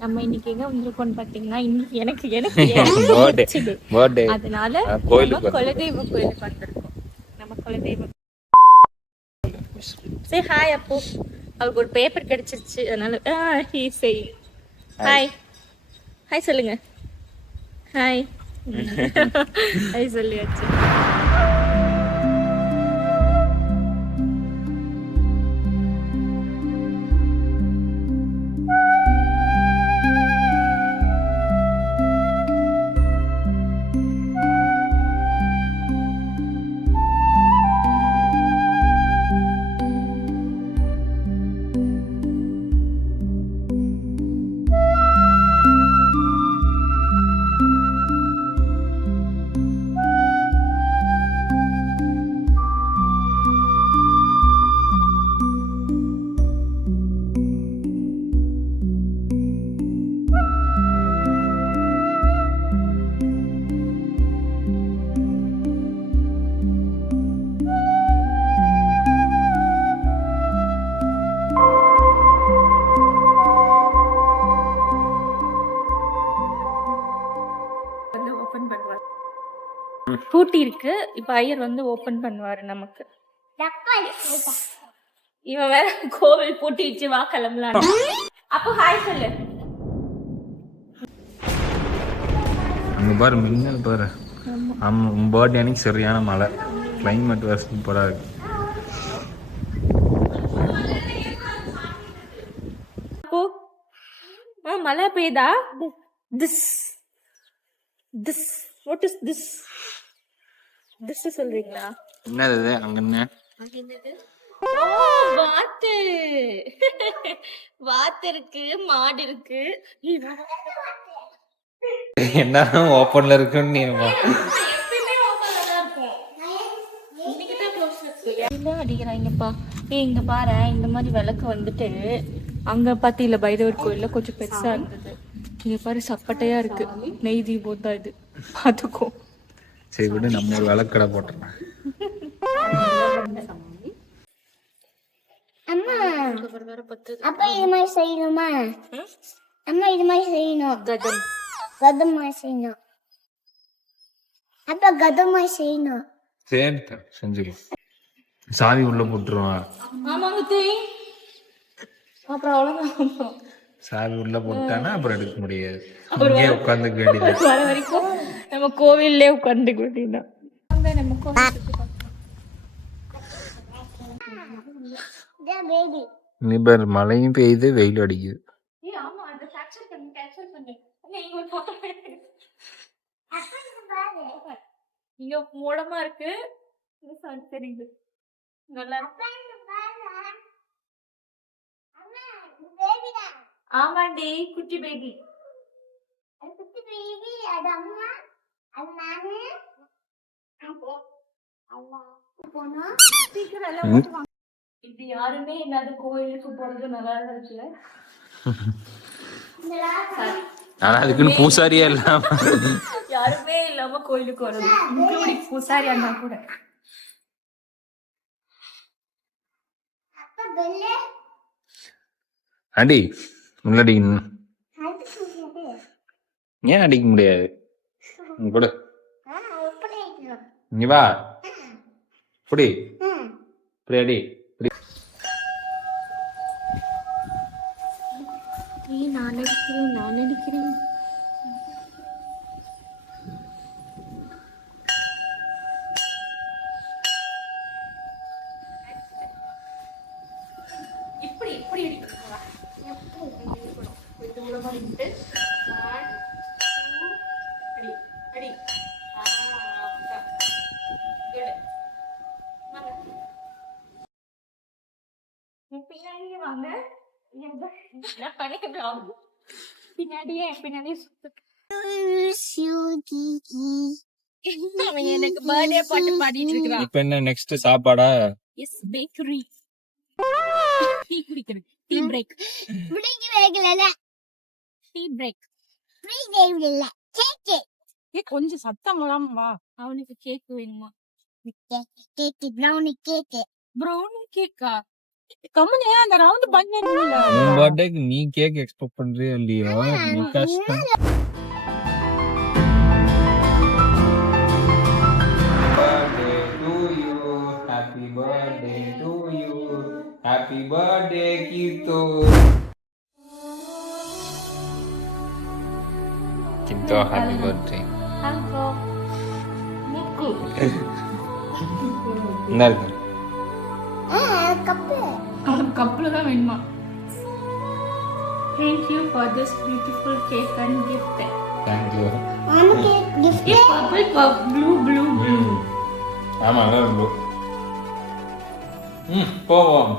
நம்ம இன்னைக்கு எங்க வந்திருக்கோம்னு பாத்தீங்கன்னா, இன்னைக்கு எனக்கு எனக்கு பர்த்டே. அதனால நம்ம குலதெய்வ கோயிலுக்கு வந்திருக்கோம். நம்ம குலதெய்வ சே ஹாய் அப்போ. அவருக்கு ஒரு பேப்பர் கிடைச்சிருச்சு. அதனால ஹி சே ஹாய். ஹாய் சொல்லுங்க. ஹாய். ஹாய் சொல்லியாச்சு. பூட்டி இருக்கு. இப்ப ஐயர் வந்து ஓபன் பண்ணுவாரு நமக்கு. இவன் வேற கோவில் பூட்டிடுச்சு வா கிளம்பலாம். அப்போ ஹாய் சொல்லு. அங்க பாரு மின்னல் பாரு. ஆமா உன் பர்த்டே அன்னைக்கு சரியான மழை. கிளைமேட் வேற சூப்பரா இருக்கு. அப்போ மழை பெய்தா? This this what is this? This சொல்றீங்களா? என்னது அங்க என்ன? வாத்து. வாத்து இருக்கு, மாடு இருக்கு. என்ன ஓபன்ல இருக்குன்னு நீ அடிக்கிறாங்கப்பா. இங்க பாரு, இந்த மாதிரி விளக்கு வந்துட்டு அங்க பாத்தியில பைரவர் கோயில்ல கொஞ்சம் பெருசா இருந்தது. இங்க பாரு சப்பட்டையா இருக்கு. நெய் தீபம் தான் இது. பாத்துக்கோ. சரி விடு, நம்ம ஒரு விளக்கடை போட்டுறோம். அம்மா அப்பா இது மாதிரி செய்யணுமா? அம்மா இது மாதிரி செய்யணும். கதம் மாதிரி செய்யணும். அப்பா கதம் மாதிரி செய்யணும். சரி செஞ்சுக்கலாம். சாவி உள்ள போட்டுருவான். ஆமாங்க தேய். அப்புறம் அவ்வளவுதான். சாவி உள்ள போட்டானா அப்புறம் எடுக்க முடியாது. இங்கே உட்காந்துக்க வேண்டியது. வர வரைக்கும் நம்ம கோவில்லே உட்காந்துக்க வேண்டியதான். நம்ம கோவில் நீ பாரு மழையும் பெய்யுது வெயில் அடிக்குது. இங்க மூடமா இருக்கு. தெரியுது நல்லா. ஆமாண்டி குட்டி பேபி. குட்டி பேபி அது அம்மா அது நானு. இது யாருமே இல்லாத கோயிலுக்கு போறது நல்லா இருந்துச்சுல. ஆனா அதுக்குன்னு பூசாரியா இல்லாம யாருமே இல்லாம கோயிலுக்கு வருது, இன்க்ளூடிங் பூசாரி அண்ணா கூட. அடி முன்னாடி ஏன் அடிக்க முடியாது? கூட இங்க வா. புடி புடி அடி. நான் நடிக்கிறேன். இப்படி இப்படி அடிக்கணும். அடி அடி. பின்னாடியே வாங்க. பின்னாடியே எனக்கு பர்த்டே பாட்டு பாடிட்டு இருக்கான். இப்போ என்ன நெக்ஸ்ட் சாப்பாடா? Yes bakery. டீ குடிக்கிறது. Tea break. முடிஞ்சு வைக்கலல. Tea break. ஃப்ரீ டைம் இல்ல. கேக். கொஞ்சம் சத்தம் இல்லாம வா. அவனுக்கு கேக் வேணுமா? Cake brownie cake. ப்ரௌனி கேக்கா? கம்முனு அந்த ரவுண்ட் பண்ணல. உன் பர்த்டேக்கு நீ கேக் எக்ஸ்பெக்ட் பண்றியோ இல்லையோ நீ கஷ்டம். Birthday to you, happy birthday to you, happy birthday Kito. Kito, happy birthday. அங்கோ முக்கு என்ன இருக்கு? கப்பு அவனுக்கு கப்புல தான் வேணுமா. Thank you for this beautiful cake and gift. Thank you. உனக்கு gift Purple, blue. ஆமா நல்லா இருக்கு. போவோம்.